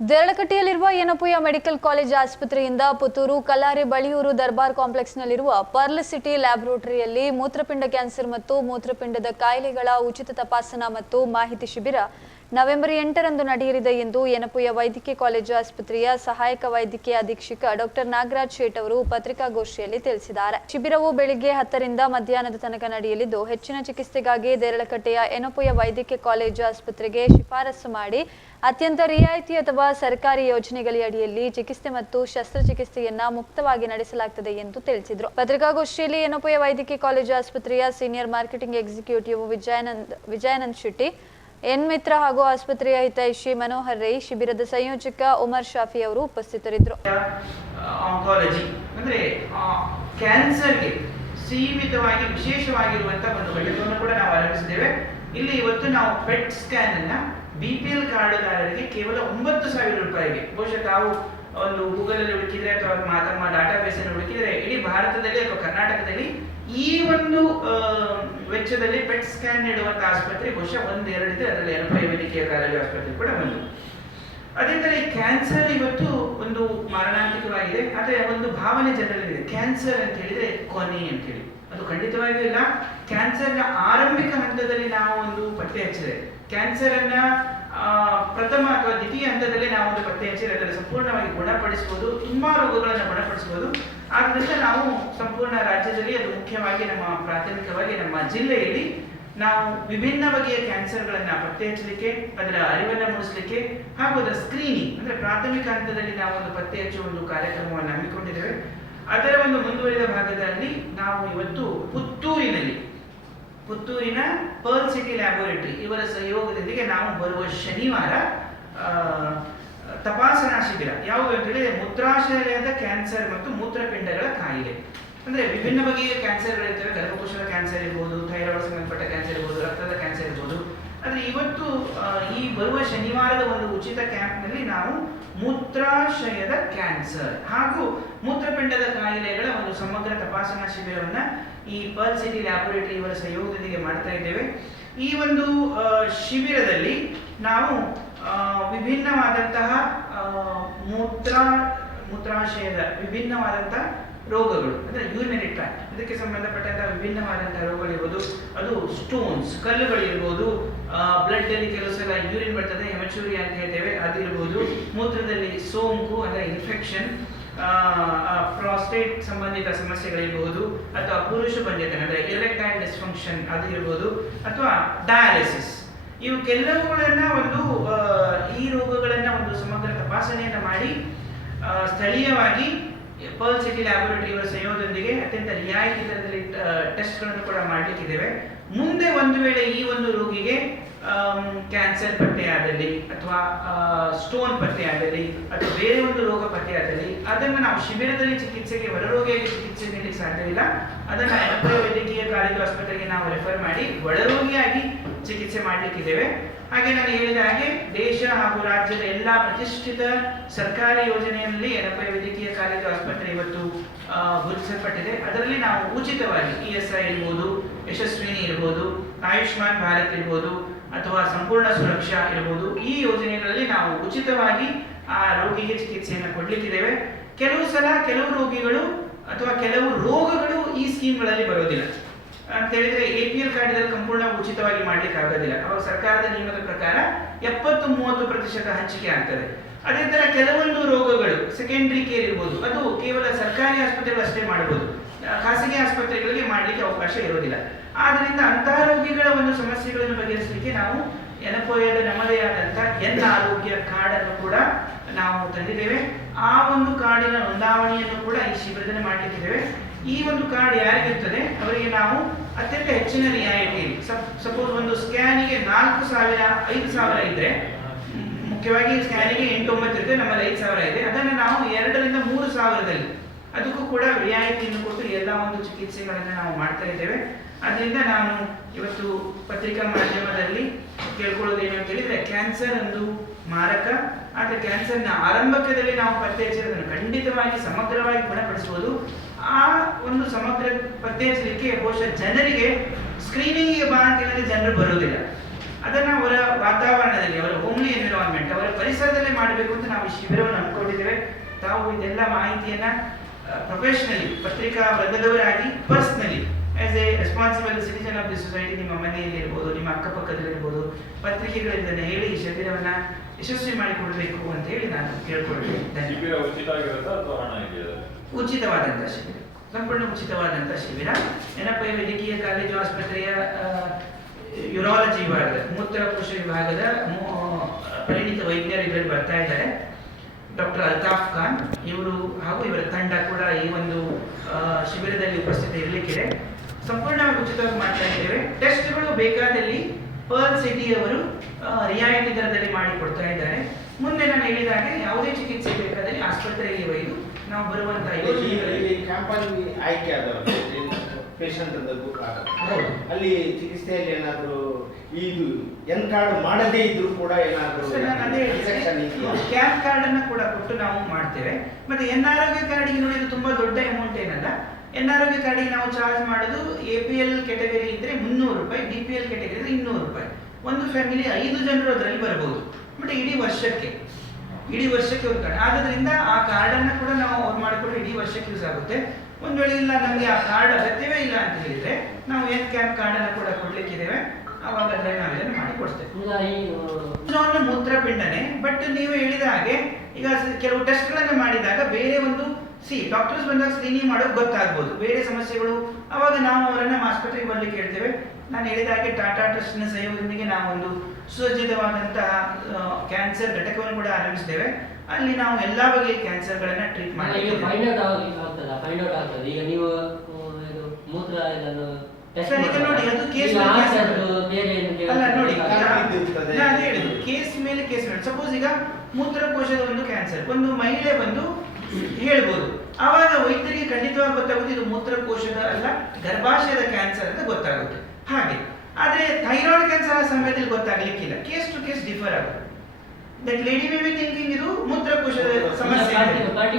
ದೇರಳಕಟ್ಟೆಯಲ್ಲಿರುವ ಏನಪ್ಪಯ್ಯ medical college ಆಸ್ಪತ್ರೆಯಿಂದ ಪುತ್ತೂರು ಕಲ್ಲಾರೆ ಬಳಿಯೂರು ದರ್ಬಾರ್ ಕಾಂಪ್ಲೆಕ್ಸ್ನಲ್ಲಿರುವ ಪರ್ಲ್ ಸಿಟಿ ಲ್ಯಾಬೊರೇಟರಿಯಲ್ಲಿ ಮೂತ್ರಪಿಂಡ ಕ್ಯಾನ್ಸರ್ ಮತ್ತು ಮೂತ್ರಪಿಂಡದ ಕಾಯಿಲೆಗಳ ಉಚಿತ ತಪಾಸಣಾ ಮತ್ತು ಮಾಹಿತಿ ಶಿಬಿರ ನವೆಂಬರ್ ಎಂಟರಂದು ನಡೆಯಲಿದೆ ಎಂದು ಯನಪುಯ ವೈದ್ಯಕೀಯ ಕಾಲೇಜು ಆಸ್ಪತ್ರೆಯ ಸಹಾಯಕ ವೈದ್ಯಕೀಯ ಅಧೀಕ್ಷಕ ಡಾಕ್ಟರ್ ನಾಗರಾಜ್ ಶೇಟ್ ಅವರು ಪತ್ರಿಕಾಗೋಷ್ಠಿಯಲ್ಲಿ ತಿಳಿಸಿದ್ದಾರೆ. ಶಿಬಿರವು ಬೆಳಿಗ್ಗೆ ಹತ್ತರಿಂದ ಮಧ್ಯಾಹ್ನದ ತನಕ ನಡೆಯಲಿದ್ದು, ಹೆಚ್ಚಿನ ಚಿಕಿತ್ಸೆಗಾಗಿ ದೇರಳಕಟ್ಟೆಯ ಯನಪುಯ ವೈದ್ಯಕೀಯ ಕಾಲೇಜು ಆಸ್ಪತ್ರೆಗೆ ಶಿಫಾರಸು ಮಾಡಿ, ಅತ್ಯಂತ ರಿಯಾಯಿತಿ ಅಥವಾ ಸರ್ಕಾರಿ ಯೋಜನೆಗಳ ಅಡಿಯಲ್ಲಿ ಚಿಕಿತ್ಸೆ ಮತ್ತು ಶಸ್ತ್ರಚಿಕಿತ್ಸೆಯನ್ನ ಮುಕ್ತವಾಗಿ ನಡೆಸಲಾಗುತ್ತದೆ ಎಂದು ತಿಳಿಸಿದರು. ಪತ್ರಿಕಾಗೋಷ್ಠಿಯಲ್ಲಿ ಯನಪುಯ ವೈದ್ಯಕೀಯ ಕಾಲೇಜು ಆಸ್ಪತ್ರೆಯ senior marketing executive Vijayanand Vijayanand Shetty N ಮಿತ್ರ ಹಾಗೂ ಆಸ್ಪತ್ರೆಯ ಹಿತೈಷಿ ಮನೋಹರ್ ರೈ, ಶಿಬಿರದ ಸಂಯೋಜಕ ಉಮರ್ ಶಾಫಿ ಅವರು ಉಪಸ್ಥಿತರಿದ್ದರು. ಆಂಕಾಲಜಿ ಅಂದ್ರೆ ಕ್ಯಾನ್ಸರ್ಗೆ ಸೀಮಿತವಾಗಿ ವಿಶೇಷವಾಗಿರುವಂತ ಒಂದು ಘಟಕವನ್ನು ಕೂಡ ನಾವು ಆರಂಭಿಸಿದ್ದೇವೆ. ಇಲ್ಲಿ ಇವತ್ತು ನಾವು ಪೆಟ್ ಸ್ಕ್ಯಾನ್ ಅನ್ನ ಬಿ ಪಿ ಎಲ್ ಕಾರ್ಡ್ದಾರರಿಗೆ ಕೇವಲ ಒಂಬತ್ತು ಸಾವಿರ ರೂಪಾಯಿಗೆ. ಬಹುಶಃ ತಾವು ಒಂದು ಗೂಗಲ್ ಅಲ್ಲಿ ಹುಡುಕಿದ್ರೆ ಅಥವಾ ಮಾ- ಡಾಟಾ ಬೇಸ್ ಅನ್ನು ಹುಡುಕಿದ್ರೆ, ಇಡೀ ಭಾರತದಲ್ಲಿ ಅಥವಾ ಕರ್ನಾಟಕದಲ್ಲಿ ಈ ಒಂದು ವೆಚ್ಚದಲ್ಲಿ ಪೆಟ್ ಸ್ಕ್ಯಾನ್ ನೀಡುವಂತ ಆಸ್ಪತ್ರೆ ಬಹುಶಃ ಒಂದೆರಡು ಇದೆ ಅದರಲ್ಲಿ ಎನಪೈ ವೈದ್ಯಕೀಯ ಕಾಲೇಜು ಆಸ್ಪತ್ರೆ ಕೂಡ ಒಂದು ಅದೇ ಈ ಕ್ಯಾನ್ಸರ್ ಇವತ್ತು ಒಂದು ಮಾರಣಾಂತಿಕವಾಗಿದೆ. ಆದ್ರೆ ಒಂದು ಭಾವನೆ ಜನರಲ್ಲಿದೆ ಕ್ಯಾನ್ಸರ್ ಅಂತ ಹೇಳಿದ್ರೆ ಕೊನೆ ಅಂತ ಹೇಳಿ. ಅದು ಖಂಡಿತವಾಗಿಯೂ ಇಲ್ಲ. ಕ್ಯಾನ್ಸರ್ನ ಆರಂಭಿಕ ಹಂತದಲ್ಲಿ ನಾವು ಒಂದು ಪತ್ತೆ ಹಚ್ಚಿದೆ. ಕ್ಯಾನ್ಸರ್ ಅನ್ನ ಪ್ರಥಮ ಅಥವಾ ದ್ವಿತೀಯ ಹಂತದಲ್ಲಿ ನಾವು ಒಂದು ಪತ್ತೆ ಹಚ್ಚಿ ಅದನ್ನು ಸಂಪೂರ್ಣವಾಗಿ ಗುಣಪಡಿಸಬಹುದು ತುಂಬಾ ರೋಗಗಳನ್ನು ಗುಣಪಡಿಸಬಹುದು ಆದ್ರಿಂದ ನಾವು ಸಂಪೂರ್ಣ ರಾಜ್ಯದಲ್ಲಿ, ಅದು ಮುಖ್ಯವಾಗಿ ನಮ್ಮ ಪ್ರಾಥಮಿಕವಾಗಿ ನಮ್ಮ ಜಿಲ್ಲೆಯಲ್ಲಿ ನಾವು ವಿಭಿನ್ನ ಬಗೆಯ ಕ್ಯಾನ್ಸರ್ಗಳನ್ನ ಪತ್ತೆ ಹಚ್ಚಲಿಕ್ಕೆ ಅದರ ಅರಿವನ್ನು ಮೂಡಿಸಲಿಕ್ಕೆ ಹಾಗೂ ಅದರ ಸ್ಕ್ರೀನಿಂಗ್ ಅಂದ್ರೆ ಪ್ರಾಥಮಿಕ ಹಂತದಲ್ಲಿ ನಾವು ಒಂದು ಪತ್ತೆ ಹಚ್ಚುವ ಒಂದು ಕಾರ್ಯಕ್ರಮವನ್ನು ಹಮ್ಮಿಕೊಂಡಿದ್ದೇವೆ. ಅದರ ಒಂದು ಮುಂದುವರಿದ ಭಾಗದಲ್ಲಿ ನಾವು ಇವತ್ತು ಪುತ್ತೂರಿನಲ್ಲಿ ಪುತ್ತೂರಿನ ಪರ್ಲ್ ಸಿಟಿ ಲ್ಯಾಬೋರೇಟರಿ. ಇವರ ಸಹಯೋಗದೊಂದಿಗೆ ನಾವು ಬರುವ ಶನಿವಾರ ತಪಾಸಣಾ ಶಿಬಿರ. ಯಾವುದು ಅಂತ ಹೇಳಿದ್ರೆ ಮೂತ್ರಾಶಯದ ಕ್ಯಾನ್ಸರ್ ಮತ್ತು ಮೂತ್ರಪಿಂಡಗಳ ಕಾಯಿಲೆ. ಅಂದ್ರೆ ವಿಭಿನ್ನ ಬಗೆಯ ಕ್ಯಾನ್ಸರ್ಗಳಿರ್ತವೆ. ಗರ್ಭಕೋಶದ ಕ್ಯಾನ್ಸರ್ ಇರ್ಬೋದು, ಥೈರಾಯ್ಡ್ ಸಂಬಂಧಪಟ್ಟ ಕ್ಯಾನ್ಸರ್ ಇರ್ಬೋದು, ರಕ್ತದ ಕ್ಯಾನ್ಸರ್ ಇರ್ಬೋದು. ಆದ್ರೆ ಇವತ್ತು ಈ ಬರುವ ಶನಿವಾರದ ಒಂದು ಉಚಿತ ಕ್ಯಾಂಪ್ನಲ್ಲಿ ನಾವು ಮೂತ್ರಾಶಯದ ಕ್ಯಾನ್ಸರ್ ಹಾಗೂ ಮೂತ್ರಪಿಂಡದ ಕಾಯಿಲೆಗಳ ಒಂದು ಸಮಗ್ರ ತಪಾಸಣಾ ಶಿಬಿರವನ್ನ ಈ ಪರ್ಲ್ ಸಿಟಿ ಲ್ಯಾಬೊರೇಟರಿ ಇವರ ಸಹಯೋಗದೊಂದಿಗೆ ಮಾಡ್ತಾ ಇದ್ದೇವೆ. ಈ ಒಂದು ಶಿಬಿರದಲ್ಲಿ ನಾವು ವಿಭಿನ್ನವಾದಂತಹ ಮೂತ್ರ, ಮೂತ್ರಾಶಯದ ವಿಭಿನ್ನವಾದಂತಹ ರೋಗಗಳು, ಅಂದ್ರೆ ಯೂರಿನರಿ ಟ್ರ್ಯಾಕ್ಟ್ ಇದಕ್ಕೆ ಸಂಬಂಧಪಟ್ಟಂತಹ ವಿಭಿನ್ನವಾದಂತಹ ರೋಗಗಳಿರ್ಬೋದು. ಅದು ಸ್ಟೋನ್ಸ್ ಕಲ್ಲುಗಳಿರ್ಬೋದು. ಬ್ಲಡ್ ಅಲ್ಲಿ ಕೆಲವು ಸಲ ಯೂರಿನ್ ಬರ್ತದೆ ಹೆಮಚೂರಿ ಅಂತ ಹೇಳ್ತೇವೆ, ಅದಿರ್ಬೋದು. ಮೂತ್ರದಲ್ಲಿ ಸೋಂಕು, ಅಂದ್ರೆ ಇನ್ಫೆಕ್ಷನ್ ಪ್ರಾಸ್ಟೇಟ್ ಸಂಬಂಧಿತ ಸಮಸ್ಯೆಗಳಿರಬಹುದು ಅಥವಾ ಪುರುಷ ಬಂಧಿತನ, ಅಂದ್ರೆ ಎಲೆಕ್ಟ್ರೈಲ್ ಡಿಸ್ಫಂಕ್ಷನ್ ಅದು ಇರ್ಬೋದು ಅಥವಾ ಡಯಾಲಿಸಿಸ್ ಇವಕ್ಕೆಲ್ಲವುಗಳನ್ನ ಒಂದು ಈ ರೋಗಗಳನ್ನ ಒಂದು ಸಮಗ್ರ ತಪಾಸಣೆಯನ್ನು ಮಾಡಿ ಸ್ಥಳೀಯವಾಗಿ ಪರ್ಲ್ ಸಿಟಿ ಲ್ಯಾಬೋರೇಟರಿ ಇವರ ಅತ್ಯಂತ ರಿಯಾಯಿತಿ ದರದಲ್ಲಿ ಟೆಸ್ಟ್ಗಳನ್ನು ಕೂಡ ಮಾಡಲಿಕ್ಕಿದ್ದೇವೆ. ಮುಂದೆ ಒಂದು ವೇಳೆ ಈ ಒಂದು ರೋಗಿಗೆ ಕ್ಯಾನ್ಸರ್ ಪತ್ತೆಯಾದಲ್ಲಿ ಅಥವಾ ಸ್ಟೋನ್ ಪತ್ತೆಯಾದಲ್ಲಿ ಅಥವಾ ಬೇರೆ ಒಂದು ರೋಗ ಪತ್ತೆಯಾದಲ್ಲಿ ಅದನ್ನು ನಾವು ಶಿಬಿರದಲ್ಲಿ ಚಿಕಿತ್ಸೆಗೆ, ಹೊರರೋಗಿಯಾಗಿ ಚಿಕಿತ್ಸೆ ನೀಡಲಿಕ್ಕೆ ಸಾಧ್ಯವಿಲ್ಲ. ಅದನ್ನು ವೈದ್ಯಕೀಯ ಕಾಲೇಜು ಆಸ್ಪತ್ರೆಗೆ ನಾವು ರೆಫರ್ ಮಾಡಿ, ಒಳರೋಗಿಯಾಗಿ ಚಿಕಿತ್ಸೆ ಮಾಡಲಿಕ್ಕಿದ್ದೇವೆ. ಹಾಗೆ ನಾನು ಹೇಳಿದ ಹಾಗೆ ದೇಶ ಹಾಗೂ ರಾಜ್ಯದ ಎಲ್ಲಾ ಪ್ರತಿಷ್ಠಿತ ಸರ್ಕಾರಿ ಯೋಜನೆಯಲ್ಲಿ ಏನಪ್ಪ ವೈದ್ಯಕೀಯ ಕಾಲೇಜು ಆಸ್ಪತ್ರೆ ಇವತ್ತು ಗುರುತಿಸಲ್ಪಟ್ಟಿದೆ. ಅದರಲ್ಲಿ ನಾವು ಉಚಿತವಾಗಿ ಇ ಎಸ್ ಐ ಇರ್ಬೋದು, ಯಶಸ್ವಿನಿ ಇರ್ಬೋದು, ಆಯುಷ್ಮಾನ್ ಭಾರತ್ ಇರ್ಬೋದು, ಅಥವಾ ಸಂಪೂರ್ಣ ಸುರಕ್ಷಾ ಇರ್ಬೋದು. ಈ ಯೋಜನೆಗಳಲ್ಲಿ ನಾವು ಉಚಿತವಾಗಿ ಆ ರೋಗಿಗೆ ಚಿಕಿತ್ಸೆಯನ್ನು ಕೊಡ್ಲಿಕ್ಕಿದ್ದೇವೆ. ಕೆಲವು ಸಲ ಕೆಲವು ರೋಗಿಗಳು ಅಥವಾ ಕೆಲವು ರೋಗಗಳು ಈ ಸ್ಕೀಮ್ಗಳಲ್ಲಿ ಬರೋದಿಲ್ಲ. ಅಂತ ಹೇಳಿದ್ರೆ ಎ ಪಿ ಎಲ್ ಕಾರ್ಡಿನಲ್ಲಿ ಸಂಪೂರ್ಣ ಉಚಿತವಾಗಿ ಮಾಡ್ಲಿಕ್ಕೆ ಆಗೋದಿಲ್ಲ. ಅವಾಗ ಸರ್ಕಾರದ ನಿಯಮದ ಪ್ರಕಾರ ಎಪ್ಪತ್ತು ಮೂವತ್ತು ಪ್ರತಿಶತ ಹಂಚಿಕೆ ಆಗ್ತದೆ. ಅದೇ ತರ ಕೆಲವೊಂದು ರೋಗಗಳು ಸೆಕೆಂಡರಿ ಕೇರ್ ಇರ್ಬೋದು, ಅದು ಕೇವಲ ಸರ್ಕಾರಿ ಆಸ್ಪತ್ರೆಗಳು ಅಷ್ಟೇ ಮಾಡಬಹುದು ಖಾಸಗಿ ಆಸ್ಪತ್ರೆಗಳಿಗೆ ಮಾಡಲಿಕ್ಕೆ ಅವಕಾಶ ಇರೋದಿಲ್ಲ. ಆದ್ರಿಂದ ಅಂತಹ ರೋಗಿಗಳ ಒಂದು ಸಮಸ್ಯೆಗಳನ್ನು ಬಗೆಹರಿಸಲಿಕ್ಕೆ ನಾವು ಎನಪೋಯದ ನಮ್ಮದೇ ಆದಂಥ ಎಲ್ಲ ಆರೋಗ್ಯ ಕಾರ್ಡನ್ನು ಕೂಡ ನಾವು ತಂದಿದ್ದೇವೆ. ಆ ಒಂದು ಕಾರ್ಡಿನ ನೋಂದಾವಣಿಯನ್ನು ಕೂಡ ಈ ಶಿಬಿರದಲ್ಲಿ ಮಾಡಲಿಕ್ಕಿದ್ದೇವೆ. ಈ ಒಂದು ಕಾರ್ಡ್ ಯಾರಿಗಿರ್ತದೆ ಅವರಿಗೆ ನಾವು ಅತ್ಯಂತ ಹೆಚ್ಚಿನ ರಿಯಾಯಿತಿ ಸಪೋಸ್ ಒಂದು ಸ್ಕ್ಯಾನಿಗೆ ನಾಲ್ಕು ಸಾವಿರ, ಐದು ಸಾವಿರ ಇದ್ರೆ, ಮುಖ್ಯವಾಗಿ ಸ್ಕ್ಯಾನಿಗೆ ಎಂಟು ಒಂಬತ್ತು ಇರುತ್ತೆ, ನಮ್ಮಲ್ಲಿ ಐದು ಸಾವಿರ ಇದೆ. ಅದನ್ನು ನಾವು ಎರಡರಿಂದ ಮೂರು ಸಾವಿರದಲ್ಲಿ ಅದಕ್ಕೂ ಕೂಡ ರಿಯಾಯಿತಿಯನ್ನು ಕೊಟ್ಟು ಎಲ್ಲ ಒಂದು ಚಿಕಿತ್ಸೆಗಳನ್ನು ನಾವು ಮಾಡ್ತಾ ಇದ್ದೇವೆ. ಅದರಿಂದ ನಾನು ಇವತ್ತು ಪತ್ರಿಕಾ ಮಾಧ್ಯಮದಲ್ಲಿ ಕೇಳ್ಕೊಳ್ಳೋದೇನು ಅಂತ ಹೇಳಿದ್ರೆ ಕ್ಯಾನ್ಸರ್ ಒಂದು ಮಾರಕ, ಆದರೆ ಕ್ಯಾನ್ಸರ್ನ ಆರಂಭಕದಲ್ಲಿ ನಾವು ಪತ್ತೆ ಹಚ್ಚಿರೋದನ್ನು ಖಂಡಿತವಾಗಿ ಸಮಗ್ರವಾಗಿ ಗುಣಪಡಿಸಬಹುದು ಆ ಒಂದು ಸಮಗ್ರ ಪತ್ತೆ ಬಹುಶಃ ಜನರಿಗೆ ಸ್ಕ್ರೀನಿಂಗಿಗೆ ಬಾ ಅಂತ ಹೇಳಿದ್ರೆ ಜನರು ಬರೋದಿಲ್ಲ ಅದನ್ನ ಅವರ ವಾತಾವರಣದಲ್ಲಿ, ಅವರ ಹೋಮ್ಲಿ ಎನ್ವಿರಾನ್ಮೆಂಟ್ ಅವರ ಪರಿಸರದಲ್ಲೇ ಮಾಡಬೇಕು ಅಂತ ನಾವು ಈ ಶಿಬಿರವನ್ನು ಅನ್ಕೊಂಡಿದ್ದೇವೆ ತಾವು ಇದೆಲ್ಲ ಮಾಹಿತಿಯನ್ನ ಪ್ರೊಫೆಷನಲಿ ಪತ್ರಿಕಾ ವರ್ಗದವರಾಗಿ personally as a responsible citizen of the society ನಿಮ್ಮ ಮನೆಯಲ್ಲಿ ಇರ್ಬೋದು ನಿಮ್ಮ ಅಕ್ಕಪಕ್ಕದಲ್ಲಿರ್ಬೋದು ಪತ್ರಿಕೆಗಳಿಂದ ಹೇಳಿ ಈ ಶಿಬಿರವನ್ನ ಯಶಸ್ವಿ ಮಾಡಿಕೊಡ್ಬೇಕು ಅಂತ ಹೇಳಿ ನಾನು ಕೇಳ್ಕೊಳ್ತೇನೆ. ಉಚಿತವಾದಂತಹ ಶಿಬಿರ ಉಚಿತವಾದಂಥ ಸಂಪೂರ್ಣ ಉಚಿತವಾದಂಥ ಶಿಬಿರ. ನೆನಪೈ ವೈದ್ಯಕೀಯ ಕಾಲೇಜು ಆಸ್ಪತ್ರೆಯ ಯುರಾಲಜಿ ವಿಭಾಗದ ಮೂತ್ರಕೋಶ ವಿಭಾಗದ ಪರಿಣಿತ ವೈದ್ಯರು ಇದರಲ್ಲಿ ಬರ್ತಾ ಇದ್ದಾರೆ. ಡಾಕ್ಟರ್ ಅಲ್ತಾಫ್ ಖಾನ್ ಇವರು ಹಾಗೂ ಇವರ ತಂಡ ಕೂಡ ಈ ಒಂದು ಶಿಬಿರದಲ್ಲಿ ಉಪಸ್ಥಿತ ಇರಲಿಕ್ಕಿದೆ ಸಂಪೂರ್ಣವಾಗಿ ಉಚಿತವಾಗಿ ಮಾಡ್ತಾ ಇದ್ದೇವೆ. ಟೆಸ್ಟ್ಗಳು ಬೇಕಾದಲ್ಲಿ ಪರ್ಲ್ ಸಿಟಿ ಅವರು ರಿಯಾಯಿತಿ ದರದಲ್ಲಿ ಮಾಡಿ ಕೊಡ್ತಾ ಇದ್ದಾರೆ. ಮುಂದೆ ನಾನು ಹೇಳಿದ ಹಾಗೆ ಯಾವುದೇ ಚಿಕಿತ್ಸೆ ಬೇಕಾದಲ್ಲಿ ಆಸ್ಪತ್ರೆಯಲ್ಲಿ ಒಯ್ದು ನಾವು ಬರುವಂತಹ ಕ್ಯಾಂಪಲ್ಲಿ ಆಯ್ಕೆ ಆದವರು ಪೇಷಂಟ್. ಅಲ್ಲಿ ಚಿಕಿತ್ಸೆಯಲ್ಲಿ ಏನಾದರೂ ಇದು ಎನ್ ಕಾರ್ಡ್ ಮಾಡದೇ ಇದ್ರೂ ಕೂಡ ಏನಾದರೂ ಕ್ಯಾಪ್ ಕಾರ್ಡ್ ಅನ್ನು ಕೂಡ ಕೊಟ್ಟು ನಾವು ಮಾಡ್ತೇವೆ. ಮತ್ತೆ ಎನ್ ಆರೋಗ್ಯ ಕಾರ್ಡಿಗೆ ನೋಡಿ ಇದು ತುಂಬಾ ದೊಡ್ಡ ಅಮೌಂಟ್ ಏನಲ್ಲ. ಎನ್ ಆರೋಗ್ಯ ಕಾರ್ಡಿಗೆ ನಾವು ಚಾರ್ಜ್ ಮಾಡೋದು ಎ ಪಿ ಎಲ್ ಕೆಟಗರಿ ಇದ್ರೆ ಮುನ್ನೂರು ರೂಪಾಯಿ ಡಿ ಪಿ ಎಲ್ ಕೆಟಗರಿ ಇದ್ರೆ ಇನ್ನೂರು ರೂಪಾಯಿ. ಒಂದು ಫ್ಯಾಮಿಲಿ ಐದು ಜನರು ಅದರಲ್ಲಿ ಬರಬಹುದು ಬಟ್ ಇಡೀ ವರ್ಷಕ್ಕೆ ಇಡೀ ವರ್ಷಕ್ಕೆ ಒಂದು ಕಾರ್ಡ್ ಆದ್ರಿಂದ ಆ ಕಾರ್ಡ್ ಅನ್ನ ಕೂಡ ನಾವು ಅವ್ರು ಮಾಡಿಕೊಂಡು ಇಡೀ ವರ್ಷಕ್ಕೆ ಯೂಸ್ ಆಗುತ್ತೆ. ಒಂದು ವೇಳೆ ಇಲ್ಲ ನಮಗೆ ಆ ಕಾರ್ಡ್ ಅಗತ್ಯವೇ ಇಲ್ಲ ಅಂತ ಹೇಳಿದ್ರೆ ನಾವು ಎನ್ ಕ್ಯಾಂಪ್ ಕಾರ್ಡನ್ನು ಕೂಡ ಕೊಡ್ಲಿಕ್ಕಿದ್ದೇವೆ. ಅವಾಗ ನಾವು ಇದನ್ನು ಮಾಡಿ ಕೊಡ್ತೇವೆ. ಮೂತ್ರಪಿಂಡನೆ ಬಟ್ ನೀವು ಹೇಳಿದ ಹಾಗೆ ಈಗ ಕೆಲವು ಟೆಸ್ಟ್ಗಳನ್ನು ಮಾಡಿದಾಗ ಬೇರೆ ಒಂದು ಸಿ ಡಾಕ್ಟರ್ಸ್ ಬಂದಾಗ ಸ್ಕ್ರೀನಿಂಗ್ ಮಾಡೋದು ಗೊತ್ತಾಗ್ಬೋದು. ಬೇರೆ ಸಮಸ್ಯೆಗಳು. ಅವಾಗ ನಾವು ಅವರನ್ನ ನಮ್ಮ ಆಸ್ಪತ್ರೆಗೆ ಬರಲಿಕ್ಕೆ ಹೇಳ್ತೇವೆ. ನಾನು ಹೇಳಿದ ಹಾಗೆ ಟಾಟಾ ಟ್ರಸ್ಟ್ನ ಸಹಯೋಗದೊಂದಿಗೆ ನಾವು ಒಂದು ಸುಸಜ್ಜಿತವಾದಂತಹ ಕ್ಯಾನ್ಸರ್ ಘಟಕವನ್ನು ಕೂಡ ಆರಂಭಿಸ್ತೇವೆ. ಅಲ್ಲಿ ನಾವು ಎಲ್ಲ ಬಗೆಯ ಕ್ಯಾನ್ಸರ್ಗಳನ್ನ ಟ್ರೀಟ್ ಮಾಡ್ತೀವಿ ಈಗ ಫೈಂಡ್ ಔಟ್ ಆಗ್ತದ? ಫೈಂಡ್ ಔಟ್ ಆಗ್ತದೆ? ಈಗ ನೀವು ಆ, ಇದು ಮೂತ್ರ ಇದನ್ನು ಟೆಸ್ಟ್ ಸರ್, ಈಗ ನೋಡಿ, ಅದು case by case ಬೇರೆ ಏನು ಅಲ್ಲ ನೋಡಿ ಈಗ ಕಾರಣ ಇದ್ದಿರ್ತದೆ. ನಾನು ಅದೇ ಹೇಳಿದ್ದು ಕೇಸ್ ಮೇಲೆ ಕೇಸ್ ಮೇಲೆ ಸಪೋಸ್ ಈಗ ಮೂತ್ರಕೋಶದ ಒಂದು ಕ್ಯಾನ್ಸರ್ ಒಂದು ಮಹಿಳೆ ಬಂದು ಹೇಳ್ಬೋದು. ಆವಾಗ ವೈದ್ಯರಿಗೆ ಖಂಡಿತವಾಗಿ ಗೊತ್ತಾಗುತ್ತೆ ಇದು ಮೂತ್ರಕೋಶದ ಅಲ್ಲ ಗರ್ಭಾಶಯದ ಕ್ಯಾನ್ಸರ್ ಅಂತ ಗೊತ್ತಾಗುತ್ತೆ. ಹಾಗೆ. ಆದ್ರೆ ಥೈರಾಯ್ಡ್ ಕ್ಯಾನ್ಸರ್ ಆ ಸಮಯದಲ್ಲಿ ಗೊತ್ತಾಗ್ಲಿಕ್ಕಿಲ್ಲ. ಕೇಸ್ ಟು ಕೇಸ್ ಡಿಫರ್ ಆಗುತ್ತೆ. That lady may be thinking ಇದು ಮೂತ್ರಕೋಶದ ಸಮಸ್ಯೆ.